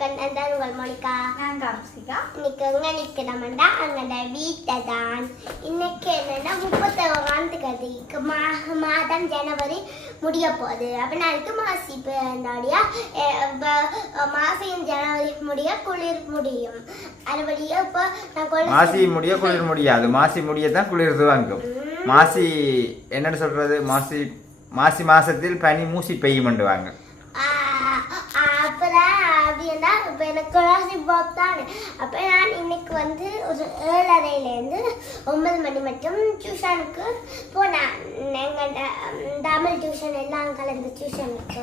வணக்கம் நான் தான் உங்கள் மோனிகா. நான் காமிச்சிக்கா இன்னைக்கு எங்க நிக்கிறோம்டா அங்கட வீட்டை தான் இன்னைக்கு என்னன்னா தேதிக்கு மா மாதம் ஜனவரி முடிய போகுது. அப்ப நாளைக்கு மாசி பிறந்தாடியா? மாசியும் ஜனவரி முடிய குளிர் முடியும். அதுபடியா இப்போ நான் மாசி முடிய குளிர் முடியாது. மாசி முடியத்தான் குளிர் துவங்கும். மாசி என்னன்னு சொல்றது? மாசி மாசி மாசத்தில் பனி மூசி பெய்யுமண்டுவாங்க ஆஹ் ஆஹ் அப்பதான் அப்படின்னா இப்போ எனக்கு பாப் தான். அப்போ நான் இன்னைக்கு வந்து ஒரு ஏழரைலேருந்து ஒன்பது மணி மட்டும் டியூஷனுக்கு போனேன். எங்கள் தமிழ் டியூஷன் எல்லாம் கலந்து டியூஷனுக்கு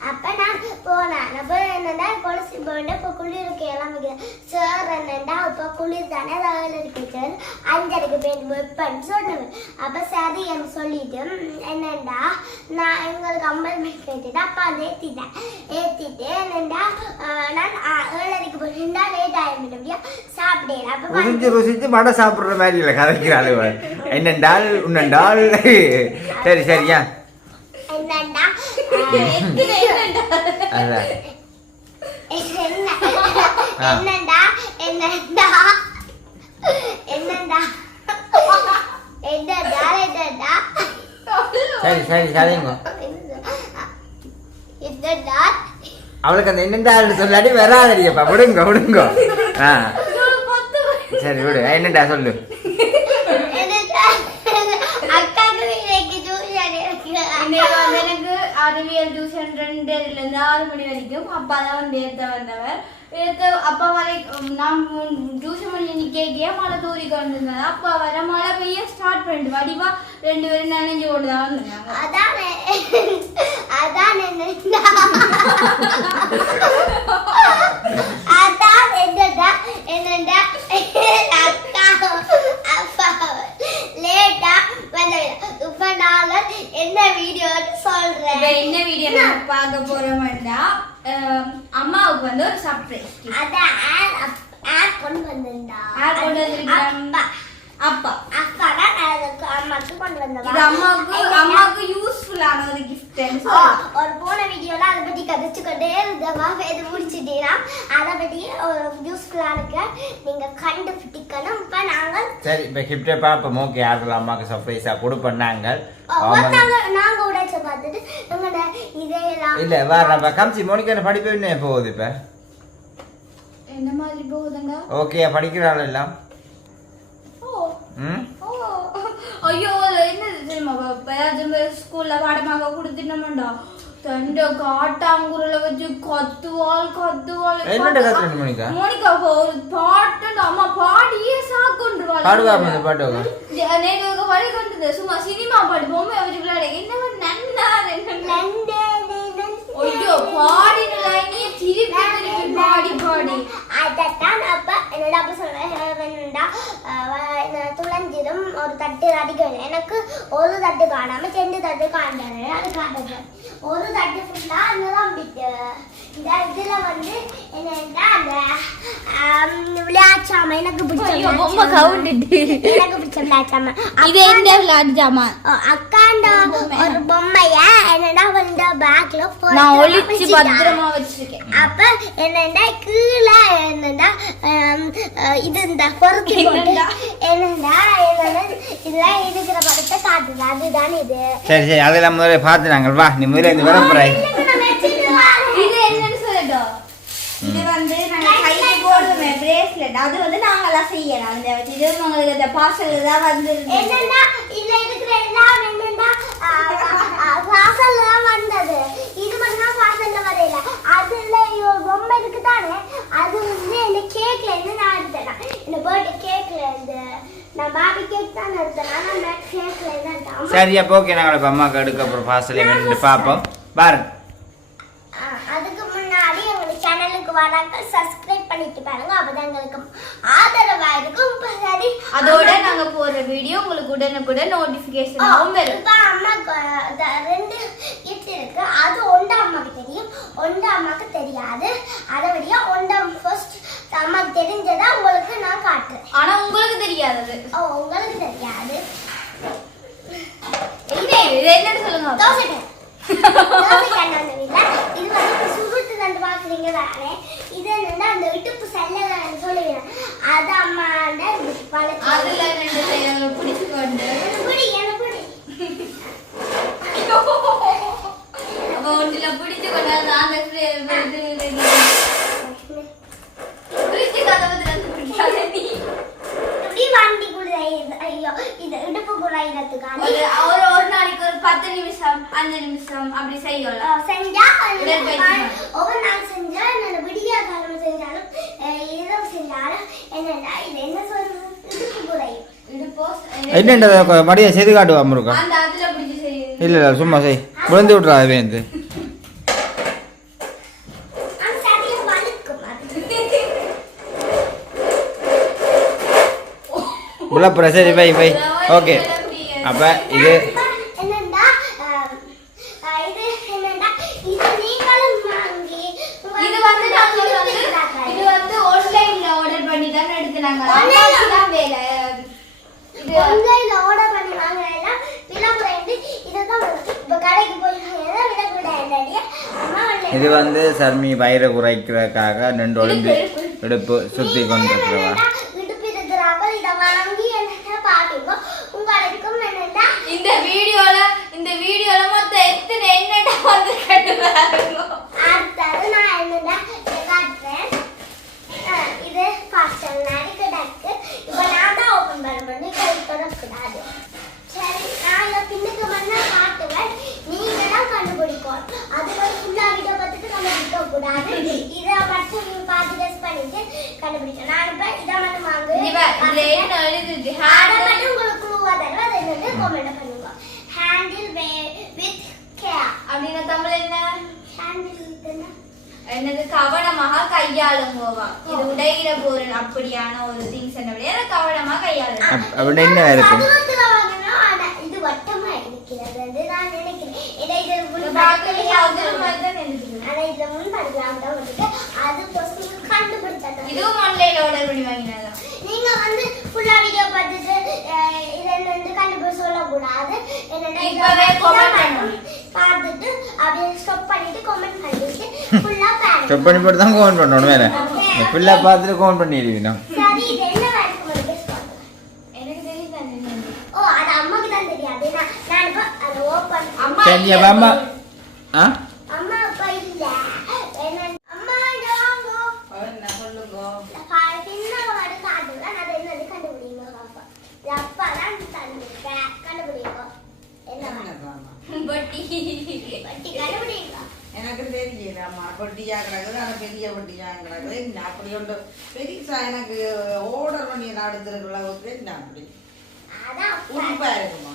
அப்போ நான் போனேன் அப்போ என்னடா கொலசி போட்டு இப்போ குளிருக்கு எல்லாமே சார் என்னடா இப்போ குளிர் தானே ஏழரைக்கு சார் அஞ்சரைக்கு போய் வைப்பேன்னு சொன்னேன் அப்போ சரி என்று சொல்லிட்டு ம், என்னடா நான் எங்களுக்கு ஐம்பது மணி கேட்டுட்டு அப்பா அதை ஏற்றிட்டேன் ஏற்றிட்டு என்னடா நான் ஏழரைக்கு போயிருந்தா லேட் ஆகிடும் அப்படியா சாப்பிட்டேன் அப்போ ருசிச்சு ருசிச்சு மடை சாப்பிட்ற மாதிரி இல்லை கதைக்கிறாள் இவள். சரி சரியா என்னடா? என்னடா? சரி சரி சரிங்க என்னடா? அவளுக்கு அந்த என்னண்டால் சொல்லாடி வராதடியப்பா. விடுங்க விடுங்க. ஆ. சரி விடு. என்னண்டா சொல்லு என்னடா அக்காக்கு இன்னைக்கு டியூஷன் இருக்கு இன்னைக்கு வந்து எனக்கு அறிவியல் டியூஷன் ரெண்டுல இருந்து ஆறு மணி வரைக்கும் அப்பா தான் வந்து ஏத்த வந்தவர் ஏத்த அப்பா வரை நான் டியூஷன் பண்ணி நிக்க மழை தூரி கொண்டு இருந்தேன் அப்பா வர மழை பெய்ய ஸ்டார்ட் பண்ணிட்டு வடிவா ரெண்டு பேரும் நனைஞ்சு கொண்டு தான் வந்தாங்க அதானே அதான் அதான் என்னடா என்னடா அக்கா அப்பா லேட்டா வந்து இப்ப நாங்க என்ன வீடியோ இப்ப சொல்றேன் என்ன வீடியோ பார்க்க அம்மாவுக்கு வந்து ஒரு சர்ப்ரைஸ் அதான் ஆட் ஆட் கொண்டு வந்திருந்தா. ஆட் கொண்டு வந்திருக்கா? அப்பா. அப்பா. தான் அம்மாக்கு கொண்டு வந்தவா? இது அம்மாவுக்கு அம்மாவுக்கு யூஸ்ஃபுல்லான ஒரு கிஃப்ட் ஒரு போன வீடியோல அதை பத்தி கதைச்சுக்கிட்டே இருந்தவா இது முடிச்சிட்டீங்கன்னா அதை பத்தி ஒரு யூஸ்ஃபுல்லா இருக்கு. நீங்க கண்டுபிடிக்கணும். இப்ப நாங்க சரி இப்போ கிஃப்டை பார்ப்போம். ஓகே யாருக்கெல்லாம் அம்மாவுக்கு சர்ப்ரைஸாக கொடுப்போம் நாங்கள். நாங்க நாங்க உடைச்ச பார்த்துட்டு எங்கட இதையெல்லாம் இல்லை வேற நம்ம கம்சி மோனிக்கா படிப்பு என்ன போகுது இப்போ? என்ன மாதிரி போகுதுங்க? ஓகே படிக்கிறாள் எல்லாம் ஐயோ அது என்ன தெரியுமா பேஜம் ஸ்கூல்ல பாடமாக கொடுத்துட்டோம்டா தண்ட காட்டாங்குரல வச்சு கத்துவாள் கத்துவாள். என்னட்ட கத்துறேன் மோனிகா? மோனிகா ஒரு பாட்டு அம்மா பாடியே சாக்குன்றுவாள். பாடுவா அந்த பாட்டு நேற்று வழி கொண்டது. சும்மா சினிமா பாட்டு பொம்மை வச்சு விளையாட என்ன நன்னா என்ன അയ്യോ പാടി പാടി പാടി. அதான் அப்ப என்னடா அப்ப சொல்றேன் வேணும்டா துளஞ்சிரும் ஒரு தட்டு அடிக்கணும் எனக்கு ஒரு தட்டு காணாம ரெண்டு தட்டு காண்டாரு அது காட்டுது ஒரு தட்டு ஃபுல்லா அங்கதான் விட்டு இந்த இதுல வந்து என்னடா அந்த ஆம், விளையாச்சாம எனக்கு பிடிச்ச பொம்மை. கவுண்டுட்டு எனக்கு பிடிச்ச விளையாச்சாம இது என்ன விளையாட்டு அக்காண்ட ஒரு பொம்மைய என்னடா வந்து பேக்ல நான் ஒளிச்சு பத்திரமா வச்சிருக்கேன் அப்ப என்னடா கீழே என்னடா இது இந்த போட்டு. என்னடா? என்னடா இதெல்லாம் இருக்கிற படத்தை காட்டுது. அதுதான் இது. சரி சரி அதெல்லாம் முதல்ல பார்த்து நாங்கள் வா. நீ முதல்ல இந்த போகிறாய் இது என்னன்னு சொல்லட்டும் இது வந்து நாங்க கையில போடுவோமே பிரேஸ்லெட் அது வந்து நாங்கெல்லாம் செய்யலாம். அந்த இது உங்களுக்கு இந்த பார்சல் தான் வந்து என்னன்னா இதுல இருக்கிற எல்லாம் என்னன்னா வாசல்ல தான் வந்தது இது மட்டும் தான் வாசல்ல வரையில அதுல ஒரு பொம்மை இருக்கு தானே அது வந்து இந்த கேக்ல இருந்து நான் எடுத்தேன் இந்த பர்த்டே கேக்ல இருந்து நான் பாபி கேக் தான் எடுத்தேன் நான் கேக்ல இருந்து எடுத்தேன் சரி அப்போ ஓகே நாங்கள் இப்போ அம்மாவுக்கு எடுக்க அப்புறம் பார்சல் என்னன்னு பார்ப்போம். பாரு ஆ, அதுக்கு முன்னாடி எங்களுக்கு சேனலுக்கு வராங்க. சப்ஸ்கிரைப் பண்ணிட்டு பாருங்க. அப்பதான் எங்களுக்கு ஆதரவா இருக்கும் இப்ப சரி. அதோட நாங்க போடுற வீடியோ உங்களுக்கு உடனுக்குடன் நோட்டிபிகேஷன் வரும். இப்ப அம்மாக்கு ரெண்டு கிஃப்ட் இருக்கு. அது ஒண்ட அம்மாக்கு தெரியும். ஒண்ட அம்மாக்கு தெரியாது. அதை விட ஒண்ட ஃபர்ஸ்ட் அம்மாக்கு தெரிஞ்சதை உங்களுக்கு நான் காட்டுறேன். ஆனா உங்களுக்கு தெரியாது அது ஓ உங்களுக்கு தெரியாது. என்னன்னு சொல்லுங்க. தோசை. இது வந்து சுருட்டு தண்டு பாக்குறீங்க தானே இது என்னன்னா அந்த இடுப்பு செல்லதான் சொல்லுவேன் அது அம்மாண்ட பழக்கம் அதுல ரெண்டு பிடிச்சு கொண்டு புடி எனக்கு புடி? அப்ப ஒன்றுல பிடிச்சு கொண்டு அந்த. பிடிச்சு பிடிக்காத நீ. வண்டி கூட ஐயோ இது இடுப்பு குறையிறதுக்கான ஒரு ஒரு ஒரு நாளைக்கு ஒரு பத்து நிமிஷம் அஞ்சு நிமிஷம் அப்படி செய்யலாம் செஞ்சா உடற்பயிற்சி. ஒவ்வொரு நாள் செஞ்சா என்னோட விடிய காலம் செஞ்சாலும் அஹ், இரவு செஞ்சாலும் என்னடா இது என்ன சொல்றது? இடுப்பு குறையும் இடுப்போ என்னென்ன மடியை செய்து காட்டுவா முருக்கா அந்த அதுல பிடிச்சு செய்யுது. இல்லை இல்லை சும்மா செய். விழுந்து விட்றா வேந்து ஆனா சரியா வழுக்கும் அது புள்ளப்புற சரி பை பை ஓகே அப்போ இது என்னடா அஹ், அஹ், இது என்னடா இது நீங்களும் வாங்கி உங்க இது வந்து நாங்க வந்து இது வந்து ஆன்லைன்ல ஆர்டர் பண்ணி தான் எடுத்துனாங்க Online-ல? அம்மாவுக்கு தான் வேலை இது ஆன்லைன்ல ஆர்டர் பண்ணி வாங்குறேன்னா விலங்குறைந்து இதுதான் இப்போ கடைக்கு போய் வாங்கினா விலங்குறைய அம்மா online இது வந்து சர்மி வயிறை குறைக்கிறதுக்காக ரெண்டு ஒளிம்பி இடுப்பு சுற்றி கொண்டிருக்கிறவா என்னடா இடுப்பு இருக்கிறாங்க இதை வாங்கி என்னடா பாருங்க உங்களுக்கும் என்னடா இந்த வீடியோல இந்த வீடியோல மொத்தம் எத்தனை என்னடா வந்து கட்டுவாங்க அடுத்தது நான் என்னடா இதை காட்டுறேன் இது பார்சல் நாளைக்கு டக்கு இப்போ நான் தான் ஓப்பன் பண்ண முடியும் கை தொடக்கூடாது. சரி நான் பின்னுக்கு பண்ணா காட்டுவேன். நீங்க தான் கண்டுபிடிக்கணும். அது வந்து ஃபுல்லாக வீடியோ பார்த்துட்டு கண்டுபிடிக்க கூடாது இதை மட்டும் நீங்க பார்த்து டெஸ்ட் பண்ணிட்டு கண்டுபிடிக்கணும். நான் இப்போ இதை மட்டும் வாங்கு. இவ இதுல என்ன எழுதிருக்கு? அதை மட்டும் உங்களுக்கு தருவேன். அதை வந்து கமெண்ட் பண்ணுங்க. ஹேண்டில் வித் தமிழ் என்ன? என்னது? கவனமாக கையாளும் போவா இது உடையில போறேன். அப்படியான ஒரு திங்ஸ் என்ன விட கவனமா அப்படி என்ன இருக்கும் இது வட்டமா இருக்கிறது. அது நான் நினைக்கிறேன். இது முன் அது மாதிரி தான் இருக்குது ஆனா இதுல முன் படுக்கலாம் தான் வந்துட்டு அது பசங்க கண்டுபிடித்தது இதுவும் ஆன்லைன்ல ஆர்டர் பண்ணி வாங்கினதான் நீங்க வந்து ஃபுல்லா வீடியோ பார்த்துட்டு அஹ், இதை வந்து கண்டுபிடிச்சு சொல்லக்கூடாது. பார்த்துட்டு அப்படியே ஸ்டாப் பண்ணிட்டு கமெண்ட் பண்ணிட்டு ஃபுல்லா ஸ்டெப் பண்ணி போட்டு தான் கோன் பண்ணணும் வேலை ஃபுல்லாக பார்த்துட்டு கோன் பண்ணிடுவீங்க சரி இது என்ன வேலைக்கு மட்டும் பேசுவாங்க எனக்கு தெரியும் தானே என்னன்னு. ஓ அது அம்மாக்கு தான் தெரியாது நான் நான் இப்போ அதை ஓப்பன் அம்மா சரி இல்லையா? அப்போ அம்மா ஆ அம்மா அப்பா இல்ல என்ன அம்மா இங்க வாங்க என்ன சொல்லுங்க இந்த பா- சின்ன வாடு காட்டுவேன் அது என்னது கண்டுபிடிங்க பாப்பா இது அப்பா தான் தந்துருக்கேன் கண்டுபிடிங்க என்ன வாடு? என்ன சாமா? பட்டி வட்டி கண்டுபிடிங்க எனக்கு தெரியல பொட்டியா கிடக்குது ஆனா பெரிய பொட்டியா கிடக்குது என்ன அப்படி ஒன்று பெருசா எனக்கு ஓர்டர் பண்ணி நடத்துருக்குள்ள அளவுக்கு என்ன அப்படி. உடுப்பா இருக்குமா?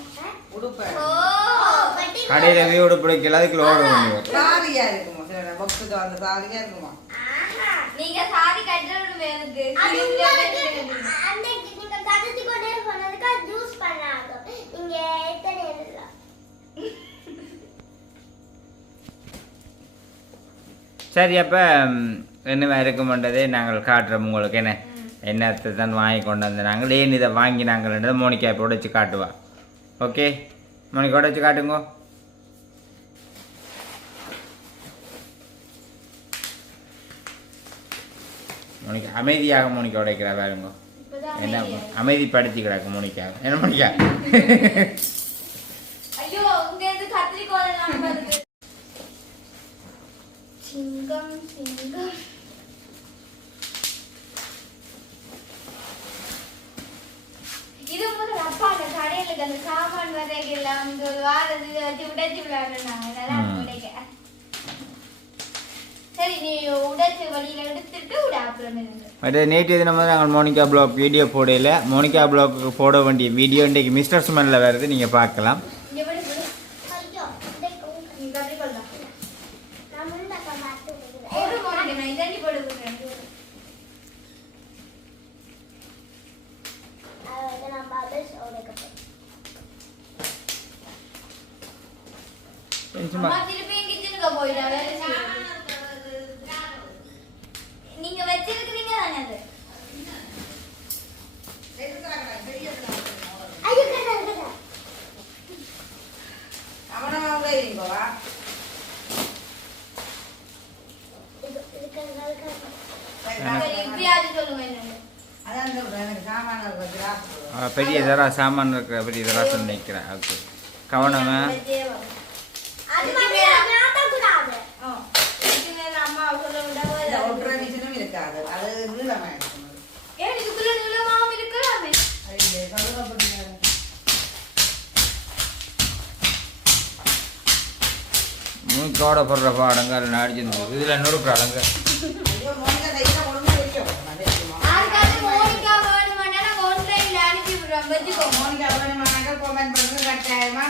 உடுப்பா கடையில் பண்ணுவோம் சாரியா இருக்குமா? சில பொக்ஸுக்கு வந்த சாரியா இருக்குமா? ஆஹா. நீங்க சாதி கட்டணும் எனக்கு. சரி அப்போ என்ன இருக்குமென்றதே நாங்கள் காட்டுறோம் உங்களுக்கு. என்ன? என்னத்தை தான் வாங்கி கொண்டு வந்து நாங்கள் ஏன் இதை வாங்கி நாங்கள் மோனிகா இப்போ உடைச்சு காட்டுவா. ஓகே? மோனிகா உடைச்சு காட்டுங்க. மோனிகா அமைதியாக மோனிகா உடைக்கிறா பாருங்க. என்ன. அமைதிப்படுத்தி கிடக்கு மோனிகா. என்ன மோனிகா ஐயோ இங்க இருந்து கத்திரிக்கோள் எல்லாம் வருது சிங்கம் சிங்கம். இது முதல்ல அப்பா அந்த கடையில அந்த சாமான் வரைகள் அந்த ஒரு வாரது வச்சு உடைச்சு விளையாடுறாங்க. நல்லா. உடைக்க. சரி நீ உடைச்சு வழியில எடுத்துட்டு விட அப்புறம் மற்ற நேற்று தினம் வந்து நாங்கள் மோனிகா பிளாக் வீடியோ போடையில் மோனிகா பிளாக்கு போட வேண்டிய வீடியோ இன்றைக்கு மிஸ்டர் சுமனில் வருது நீங்கள் பார்க்கலாம் இங்க விடு விடு ஐயோ இந்த கவுங்க. நீ கத்திரிக்கோள் தான் நான் முன்னாக்க பார்த்து ஒரு மோனிக்கு நான் இதண்டி போட்டு கொடுக்குறேன் அதை நான் பார்த்து உடைக்கப்போ சும்மா அம்மா திருப்பி கிச்சனுக்கு போயிட்டா வேலை செய்யறது. நீங்க வச்சிருக்கிறீங்க தானே அது ஐயோ கதை கதை கவனமாக இருங்கவா இது இது சரி இப்பயாவது சொல்லுங்க என்னன்னு அதான் இந்த எனக்கு சாமான்கள் கொஞ்சம் ராசு. ஆ, பெரிய தரா சாமான் இருக்கிற பெரிய தரா நினைக்கிறேன் ஓகே. கவனமா அது மாதிரி மாட்டக்கூடாது ஆ. இதுக்கு மேல அம்மா சொல்ல இந்த விட ஒன்றரை இருக்காது அது நீளமா இருக்கும் ஏன் இதுக்குள்ள நீளமாவும் இருக்கலாமே. அது கழுவப்பட்டு மூக்கோட போடுற பாடங்கள் நடிச்சிருந்தது இதில் நொறுக்குறாங்க ஐயோ மோனிகா வேணுமானாக்க பண்ணுங்க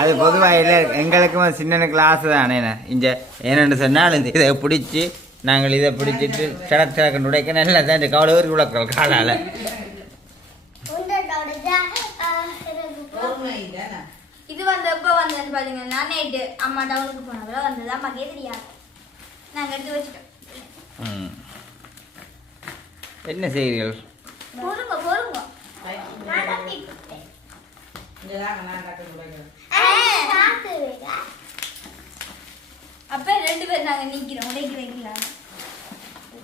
அது பொதுவாக இல்லை. எங்களுக்கும் சின்னனுக்கு ஆசை தானே இங்கே ஏன்னு சொன்னால் இதை பிடிச்சி நாங்கள் இதை பிடிச்சிட்டு சடக் சடக்கு உடைக்க நல்லா தான் இந்த கவலை ஒரு உழக்கிறோம் காலால். இது வந்து எப்போ வந்தது பாத்தீங்கன்னா நைட்டு அம்மா டவுனுக்கு போனதுல வந்தது அம்மாக்கே தெரியாது. நாங்க எடுத்து வச்சுட்டோம். என்ன செய்கிறீர்கள் பொறுங்க பொறுங்க நான் தப்பி விட்டேன். இங்க தாங்க நான் கட்டு கொடுக்குறேன். ஏய், சாத்து வைங்க. அப்ப ரெண்டு பேர் நாங்க நிக்கிறோம் உடைக்கு வைக்கலாம்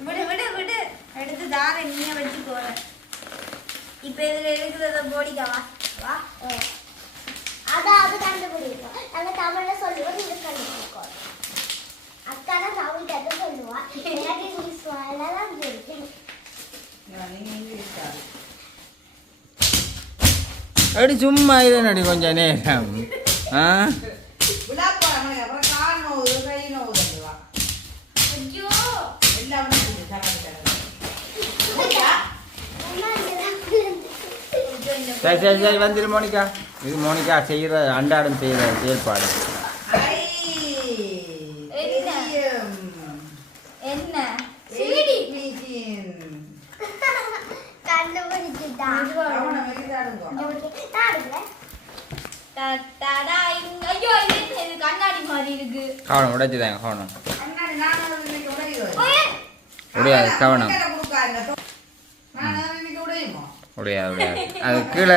விடு விடு விடு. எடுத்து தார நீயே வச்சு போற. இப்ப இதுல இருக்கிறத போடிக்கா வா வா. அதாவது கண்டுபிடிப்போம் நாங்க தமிழ்ல சொல்லுவோம் நீங்க கண்டுபிடிப்போம் அக்கா தான் தமிழ் கதை சொல்லுவா. எனக்கு இங்கிலீஷ் எல்லாம் தெரியும். அப்படி சும்மா இதை நடி கொஞ்சம் நேரம். ஆ? சரி சரி சரி வந்துடு மோனிகா. இது மோனிகா செய்கிற அன்றாடம் செய்கிற செயல்பாடு ஐ, என்ன? தெரியும். என்ன சிடி மிஷின். கண்டுபிடிச்சிட்டா கவனம் வெளிதாடுங்கோ. நான் எடுக்கிறேன். தடா இங்க ஐயோ இது என்ன இது கண்ணாடி மாதிரி இருக்கு கவனம் உடைச்சுதாங்க கவனம் உடையாது கவனம்? உடையாது உடையாது அது கீழே.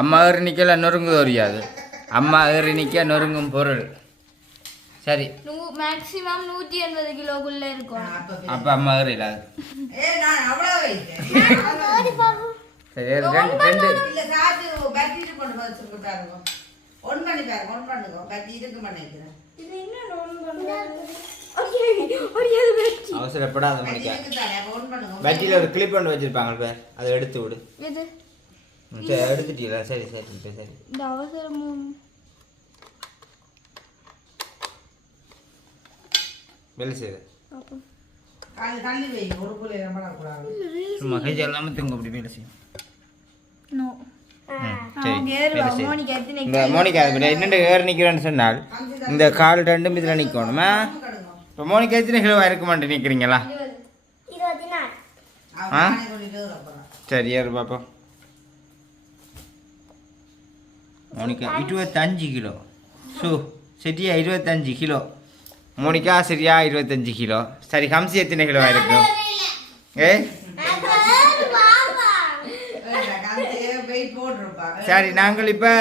அம்மா ஏறி நிற்கல நொறுங்கு தெரியாது அம்மா ஏறி நிற்க நொறுங்கும் பொருள் சரி நூ மேக்ஸிமம் நூற்றி எண்பது கிலோக்குள்ள இருக்கும் அப்ப அம்மா ஏறி இல்லாது. சரி ரெண்டு ரெண்டு பண்ணி பாருங்க, on பண்ணுங்க. பேட்டரி இருக்கு பண்ணிக்கிறேன். இது அவசரப்படாத மணிக்கா. பேட்டரியில் ஒரு கிளிப் ஒன்று வச்சுருப்பாங்க பேர் அதை எடுத்து விடு சரி எடுத்துட்டீங்களா சரி சரி சரி இந்த அவசரமும் வேலை செய்யுது. சும்மா கை இல்லாமல் தூங்க அப்படி வேலை செய்யும் மோனிகா என்னென்ன ஏறு நிற்கிறேன்னு சொன்னால் இந்த கால் ரெண்டும் இதில் நிற்கணுமா. இப்போ மோனிகா எத்தனை கிலோவா இருக்க மாட்டேன் நிற்கிறீங்களா ஆ? சரி ஏறு பாப்போம் மோனிகா இருபத்தஞ்சு கிலோ சு சரியா இருபத்தஞ்சு கிலோ மோனிகா சரியா இருபத்தஞ்சு கிலோ சரி ஹம்சி எத்தனை கிலோ இருக்கு ஏ. சரி நாங்கள் இப்போ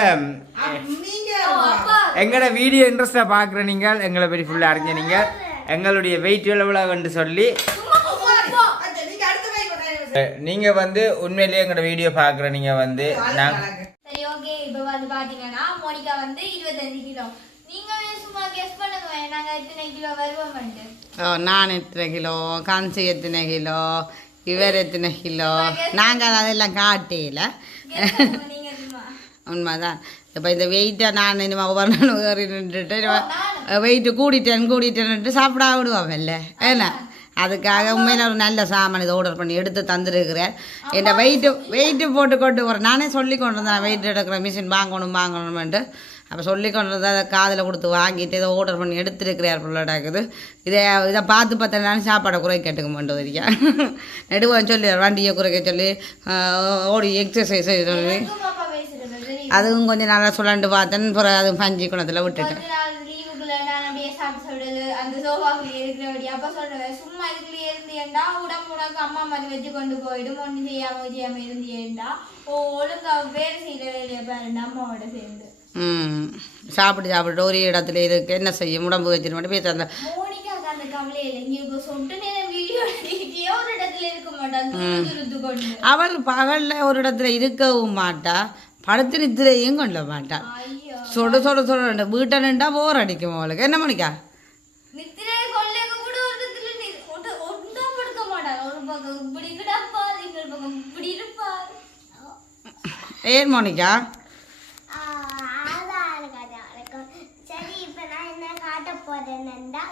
எங்களோட வீடியோ இன்ட்ரெஸ்டாக பார்க்குற நீங்கள் எங்களை பற்றி ஃபுல்லாக அறிஞ்ச நீங்கள். எங்களுடைய வெயிட் எவ்வளவு சொல்லி. அச்சா, நீங்க அடுத்த weight கொண்டாந்து நீங்கள் வந்து உண்மையிலேயே எங்களோட வீடியோ பார்க்குற நீங்கள் வந்து நாங்கள் வச்சுக்கோங்க. சரி ஓகே இப்போ வந்து பாத்தீங்கன்னா மோனிகா வந்து இருபத்தஞ்சு கிலோ நீங்க சும்மா கெஸ் பண்ணுங்க நாங்க எத்தனை கிலோ வருவோம்ட்டு ஓ, நான் எத்தனை கிலோ காஞ்சி எத்தனை கிலோ இவர் எத்தனை கிலோ நாங்கள் அதெல்லாம் காட்டையில் உண்மைதான். இப்போ இந்த வெயிட்டை நான் இனிமே ஒவ்வொரு நாள் ஏறி நின்றுட்டு வெயிட்டு கூடிட்டேன் கூடிட்டேன்ட்டு சாப்பிட விடுவாங்கல்ல ஏன்னா அதுக்காக உண்மையில ஒரு நல்ல சாமான் இதை ஆர்டர் பண்ணி எடுத்து தந்துருக்கிறேன் என் வெயிட்டு வெயிட்டு போட்டு கொண்டு வரேன் நானே சொல்லி கொண்டு வந்தேன் வெயிட் எடுக்கிற மிஷின் வாங்கணும் வாங்கணுமென்ட்டு அப்போ சொல்லி கொண்டு வந்து அதை காதில் கொடுத்து வாங்கிட்டு இதை ஆர்டர் பண்ணி எடுத்துருக்கிறார் பிள்ளைடாக்குது இதை இதை பார்த்து பார்த்து நான் சாப்பாடை குறை கேட்டுக்க மாட்டோம் வரைக்கும் நெடுவன் சொல்லி வண்டியை குறைக்க சொல்லி ஓடி எக்ஸசைஸ் சொல்லி அதுவும் கொஞ்சம் நல்லா சொல்லண்டு பார்த்தேன். அப்புறம் அது பஞ்சு குணத்தில் விட்டுட்டேன். அந்த சோஃபாக்குள்ளே இருக்கிறபடி அப்ப சொல்றேன் சும்மா இதுக்குள்ளே இருந்தேன்டா உடம்பு உனக்கு அம்மா மாதிரி வச்சு கொண்டு போயிடும். ஒன்றும் செய்யாம செய்யாம இருந்தேன்டா ஓ ஒழுங்கா வேலை செய்யற வேலையை பாருண்டா அம்மாவோட சேர்ந்து. ம் சாப்பிட்டு சாப்பிட்டு ஒரு இடத்துல இருக்கு. என்ன செய்யும்? உடம்பு வச்சிருக்க மாட்டேன் பேச அந்த மோனிகாக்கு அந்த பார்க்காமலே இல்லை. இங்க சொட்டு நேரம் வீடியோ எடுத்துக்கிட்டே ஒரு இடத்துல இருக்க மாட்டாங்க துருத்து கொண்டு. அவள் பகலில் ஒரு இடத்துல இருக்கவும் மாட்டா. படுத்து நித்திரையும் கொள்ள மாட்டா ஐயோ சொட சொட சொட வீட்டை நின்றா போர் அடிக்கும் அவளுக்கு என்ன மணிக்கா நித்திரை கொள்ளைக்கு கூட ஒரு இடத்துல நி- ஒட்டு- ஒன்றும் படுக்க மாட்டாங்க ஒரு பக்கம் இப்படி கிடப்பார் இன்னொரு பக்கம் இப்படி இருப்பார் ஏன் மோனிகா அதான் இருக்காது இருக்கும் சரி இப்போ நான் என்ன காட்ட போறேன்னா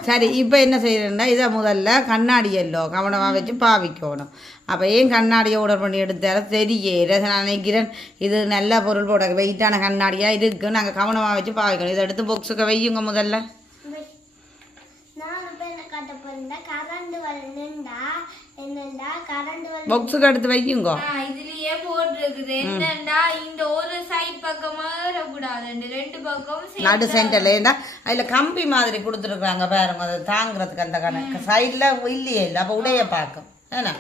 சரி இப்போ என்ன செய்யறேன்னா இதை முதல்ல கண்ணாடி எல்லோ கவனமாக வச்சு பாவிக்கணும். அப்போ ஏன் கண்ணாடியை ஆர்டர் பண்ணி எடுத்தார தெரியல நான் நினைக்கிறேன் இது நல்ல பொருள் போட வெயிட்டான கண்ணாடியாக இருக்கு. நாங்கள் கவனமாக வச்சு பாவிக்கணும். இதை எடுத்து பாக்ஸுக்கு வையுங்க முதல்ல. என்னண்டா? கரண்ட் வந்து பாக்ஸுக்கு எடுத்து வையுங்க இதுலயே போட்டிருக்குது. என்னண்டா? இந்த ஒரு சைட் பக்கம் வரக்கூடாது ரெண்டு பக்கம் நடு சென்டர்ல ஏண்டா? அதில் கம்பி மாதிரி கொடுத்துருக்குறாங்க பாருங்க. அதை தாங்குறதுக்கு அந்த கணக்கு. சைடில் இல்லையே இல்லை. அப்போ உடைய பார்க்கும். ஏன்னா?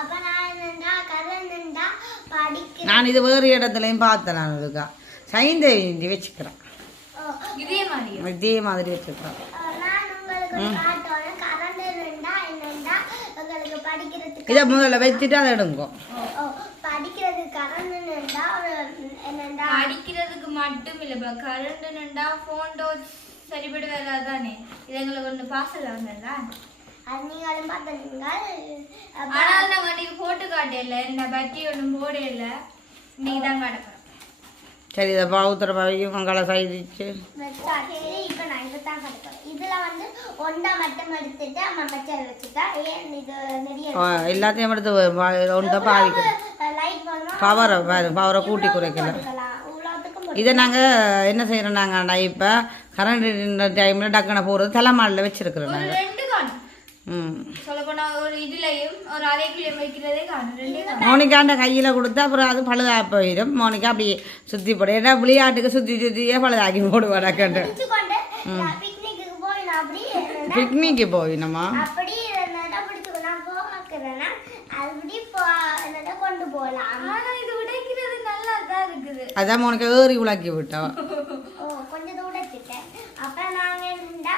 அப்ப நான் இது வேறு இடத்துலையும் பார்த்தேன் நான் இருக்கா சைந்தேவி வச்சுக்கிறேன். இதே மாதிரி இதே மாதிரி வச்சுக்கிறேன் நான் உங்களுக்கு காட்டுவேன் கரண்ட் இருந்தா என்னண்டா உங்களுக்கு படிக்கிறதுக்கு இதை முதல்ல வச்சுட்டு அதை எடுங்கோ. ஓ, படிக்கிறதுக்கு மட்டும் இல்ல கரண்ட் நின்றா போன் டோஸ் சரிபடி வராதானே இது எங்களுக்கு ஒன்று பார்சல் வாங்கல அது நீங்களும் பார்த்தீங்க ஆனா நாங்க அன்னைக்கு போட்டு காட்டல இந்த பட்டி ஒன்றும் போடல இன்னைக்கு தான் காட்டப்போம் சரி இதை பாவுத்திர பழகி மங்கள சைதிச்சு எல்லாத்தையும் எடுத்து ஒன்றை வேணுமா பவரை பவரை கூட்டி குறைக்கல. போட்டுக்கலாம். இவ்வளோத்துக்கும் இதை நாங்கள் என்ன செய்கிறோம் நாங்கள் இப்போ கரண்ட் டைமில் டக்குன போகிறது தலைமாடில் வச்சுருக்குறோம் நாங்கள் ரெண்டு காணும் ம் சொல்ல போனா ஒரு இதுலயும் ஒரு அரைக்குள்ளேயும் வைக்கிறதே காணும் ரெண்டே காணும் மோனிகாண்ட கையில் கொடுத்தா அப்புறம் அது பழுதாக போயிடும். மோனிகா அப்படி சுற்றி போடும் ஏன்னா விளையாட்டுக்கு சுற்றி சுற்றியே பழுதாக்கி போடுவாடா கண்டு பிக்னிக்கு போய் நான் அப்படி என்னடா- பிக்னிக்கு போயினம்மா அப்படி என்னடா பிடிச்சுக்கோ நான் போகிறேன்னா அப்படி போ என்னடா கொண்டு போகலாம் ஆனா இது உடைக்கிறது நல்லா தான் இருக்குது அதான் மோனிகா ஏறி உலாக்கி விட்டோம் ஓ கொஞ்சம் தூரம் வச்சுட்டேன் அப்போ நாங்கள் என்னடா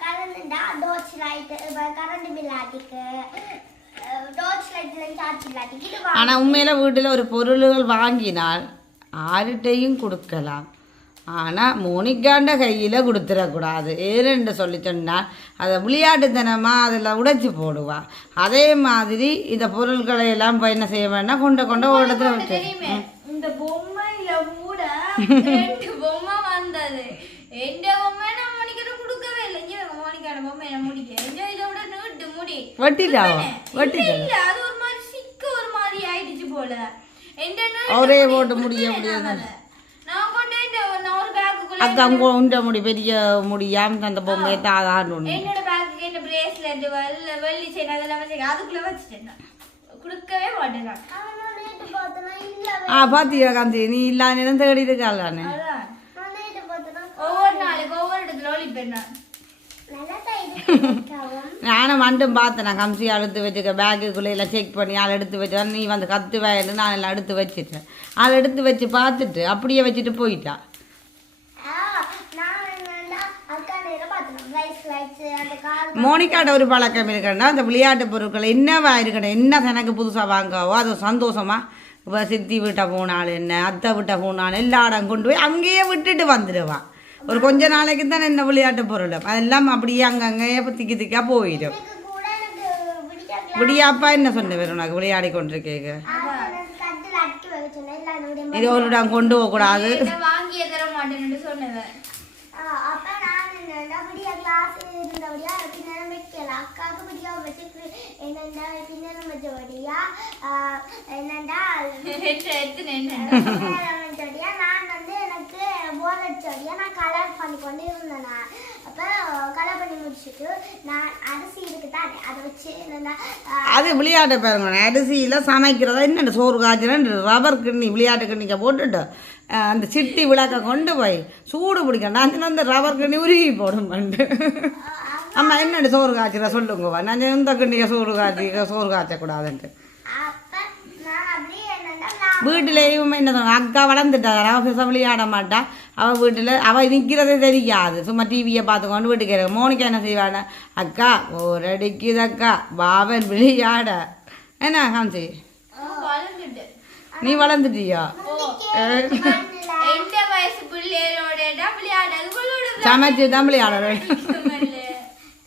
கரண்ட்டா டோர்ச் லைட் கரண்ட் பில்லாட்டிக்கு டோர்ச் லைட்ல சார்ஜ் இல்லாட்டிக்கு இது வா- ஆனால் உண்மையில் வீட்டில் ஒரு பொருள்கள் வாங்கினால் ஆருட்டையும் கொடுக்கலாம். ஆனால் மோனிகாண்ட கையில் கொடுத்துடக்கூடாது. ஏன்னு சொல்லி சொன்னால் அதை விளையாட்டுத்தனமாக அதில் உடைச்சி போடுவா. அதே மாதிரி இந்த பொருட்களை எல்லாம் இப்ப என்ன செய்ய வேண்டாம் கொண்ட கொண்ட ஒரு இடத்துல வச்சு இந்த பொம்மையில கூட ரெண்டு பொம்மை வந்தது. எந்த பொம்மை நான் மணிக்கிட்ட கொடுக்கவே இல்லை. மணிக்கான பொம்மை முடிக்க. இதை விட நீட்டு முடி. வெட்டிட்டாவா? வெட்டிட்டா அது ஒரு மாதிரி சிக்க ஒரு மாதிரி ஆயிடுச்சு போல. அவரே முடி போட்டு முடிய முடியாது. அக்கா உங்க உண்ட முடி பெரிய முடியாம அந்த பொம்மையை தாதான் ஒன்று என்னோட பேக்குக்கு என்ன பிரேஸ்லெட் வெள்ளி வெள்ளி செயின் அதெல்லாம் வச்சு அதுக்குள்ள வச்சுட்டேன். கொடுக்கவே மாட்டேன் இல்லை ஆ பாத்தியா காந்தி? நீ இல்லாத நேரம் தேடி இருக்காள் தானே அதான். நான் நேற்று பார்த்தனா? ஒவ்வொரு நாளைக்கு ஒவ்வொரு இடத்துல ஒழிப்பேன் நான். தான் நானும் வந்தும் பார்த்தேன். நான் கம்சி எடுத்து வச்சுக்க பேக்குக்குள்ளே எல்லாம் செக் பண்ணி ஆள் எடுத்து வச்சா நீ வந்து கத்து வேண்டு நான் எல்லாம் எடுத்து வச்சுட்டேன். ஆள் எடுத்து வச்சு பார்த்துட்டு அப்படியே வச்சுட்டு போயிட்டா. மோனிகாட்ட ஒரு பழக்கம் இருக்கேன்னா அந்த விளையாட்டு பொருட்கள் என்னவா இருக்கணும்? என்ன எனக்கு புதுசாக வாங்கவோ அது சந்தோஷமா இப்போ சித்தி வீட்டை போனாலும் என்ன அத்தை வீட்டை போனாலும் எல்லா இடம் கொண்டு போய் அங்கேயே விட்டுட்டு வந்துடுவான் ஒரு கொஞ்ச நாளைக்கு தான் என்ன விளையாட்டு பொருள். அதெல்லாம் அப்படியே அங்கங்கேயே திக்கி திக்கா போயிடும். விடியாப்பா என்ன சொன்ன வேறு உனக்கு விளையாடி கொண்டிருக்கேங்க இது ஒரு இடம் கொண்டு போகக்கூடாது இதை வாங்கியே தர மாட்டேன்னு ஆ, நான் கலர் பண்ணி கொண்டு இருந்தேன் நான். அப்ப கலர் பண்ணி முடிச்சுட்டு நான் அரிசி இருக்கு தானே அதை வச்சு அது விளையாட்டு பாருங்க அரிசியில் சமைக்கிறதா என்ன சோறு காய்ச்சல் ரப்பர் கிண்ணி விளையாட்டு கிண்ணிக்க போட்டுட்டு அந்த சிட்டி விளக்க கொண்டு போய் சூடு பிடிக்கணும் நான் அந்த ரப்பர் கிண்ணி உருகி போடும் பண்ணு அம்மா என்னடி சோறு காய்ச்சல சொல்லுங்கவா நான் இந்த கிண்ணிக்க சோறு காய்ச்சி சோறு காய்ச்சக்கூடாதுன்ட்டு அப்ப நான் அப்படியே என்னடா வீட்டிலேயும் என்ன சொல்லுங்க அக்கா வளர்ந்துட்டா அவள் பெருசாக விளையாட மாட்டா. அவள் வீட்டில் அவள் நிற்கிறதே தெரியாது. சும்மா டிவியை பார்த்துக்கொண்டு வீட்டுக்கு இருக்க மோனிகா என்ன செய்வானா அக்கா ஒரு அடிக்குது அக்கா பாவன் விளையாட. என்ன காந்தி வளர்ந்துட்டு நீ வளர்ந்துட்டியா? சமைச்சு தான் விளையாட விளையாடுறது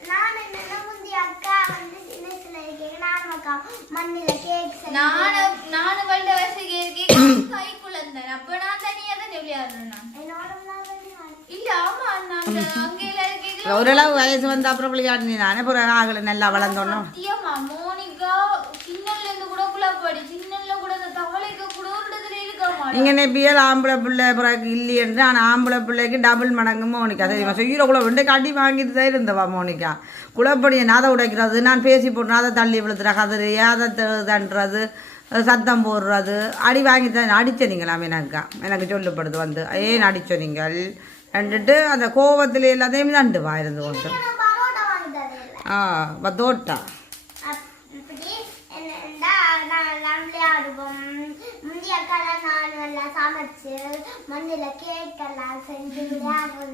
நான் என்னன்னா முந்தைய அக்கா வந்து சின்ன வயசுல இருக்கேன் நானும் அக்கா மண்ணில கேக் நானும் நானும் வந்த வயசுக்கு இருக்கேன் கை குழந்தேன் அப்ப நான் தனியா தான் விளையாடுறேன் நான். இல்ல ஆமா நான் ஓரளவு வயசு வந்து அப்புறம் விளையாடினி நானே ஆகலை நல்லா வளர்ந்தோன்னும் சத்தியமா மோனிகா இருந்து கூட சின்னல்ல கூட அந்த தவளைக்கு கூட ஒரு இடத்துல இருக்க மாட்டேன் இங்கே நெப்பியல் ஆம்பளை பிள்ளை பிறகு இல்லையன்று ஆனால் ஆம்பளை பிள்ளைக்கு டபுள் மடங்கு மோனிகா. சரிம்மா செய்கிற குள்ள விண்டு கட்டி வாங்கிட்டு தான் இருந்தவா மோனிகா. குழப்படியை நாதை உடைக்கிறது நான் பேசி போட்டு நாதை தள்ளி விழுத்துற கதறு அதை தண்டுறது சத்தம் போடுறது அடி வாங்கி தான் அடிச்சனீங்களாம் எனக்கா எனக்கு சொல்லப்படுது வந்து ஏன் அடிச்ச நீங்கள் ரெண்டுட்டு அந்த கோவத்தில் எல்லாத்தையும் தண்டுவா இருந்து கொண்டு. ஆ தோட்டா. அப்படி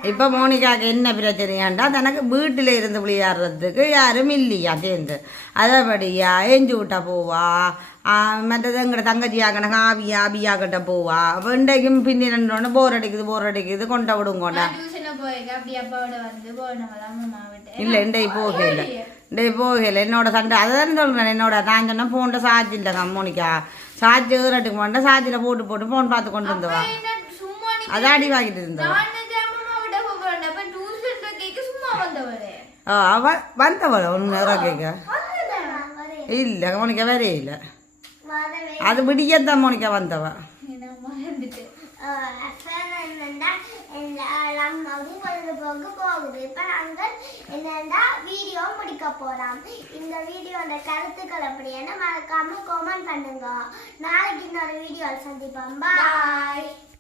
இப்போ மோனிகாக்கு என்ன பிரச்சனையாண்டா? தனக்கு வீட்டில் இருந்து விளையாடுறதுக்கு யாரும் இல்லையா? சேர்ந்து. அதபடியா ஏஞ்சி விட்டா போவா. மற்றது எங்கட தங்கச்சி ஆகணும் ஆவியா ஆபியா கிட்ட போவா. இன்றைக்கும் பிந்தி நின்றோன்னு போர் அடிக்குது போர் அடிக்குது கொண்ட விடுங்கோண்டா. இல்லை இண்டை போகல இண்டை போகல என்னோட சண்டை அதான் சொல்கிறேன் என்னோட நான் சொன்ன ஃபோன்ட்ட சார்ஜ் இல்லைங்க மோனிகா. சார்ஜ் ஏறட்டுக்கு போண்டா சார்ஜில் போட்டு போட்டு ஃபோன் பார்த்து கொண்டு வந்துவா அதான் அடி வாங்கிட்டு இருந்தவா ஆ, அவ வந்தவள? ஒன்று நேரம் கேட்க இல்லை மோனிகா வேறே இல்லை. அது விடியத்தான் மோனிகா வந்தவ? என்ன மறந்துட்டு பொழுது போக போகுது. இப்ப நாங்கள் என்னண்டா வீடியோ முடிக்க போறோம். இந்த வீடியோட கருத்துக்கள் அப்படின்னு மறக்காம கமெண்ட் பண்ணுங்க. நாளைக்கு இன்னொரு வீடியோ சந்திப்போம். பாய்